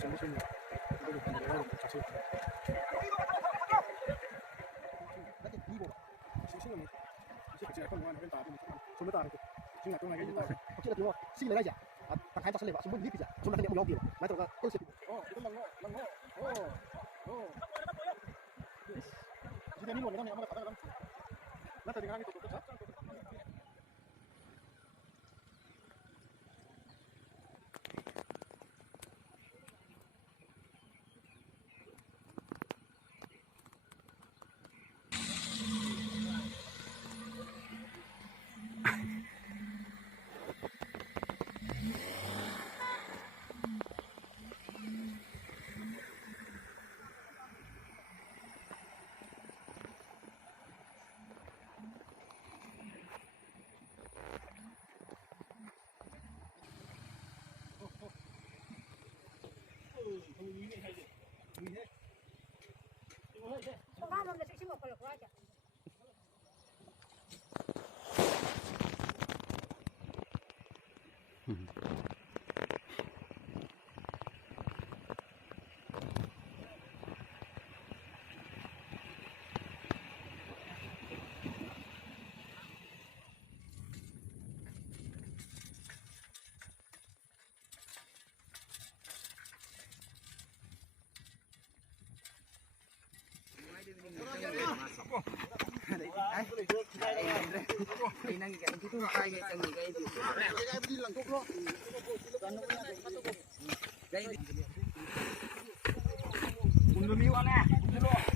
sống trên này tôi được thấy là thật sự rất là đi bộ xin xin là xin phải con ngoan bên tả thì chúng ta được chúng ta trong này cái gì ta không chỉ là tiếng xin lấy ra ta khai ta sẽ lấy vào chúng mình biết gì chúng ta thấy một nhóm nói tôi cái sự itu lang jika ini mau dengan yang mana katakan nanti dengan itu tutup Vamos a decir con lo que vaya. Udah miu aneh.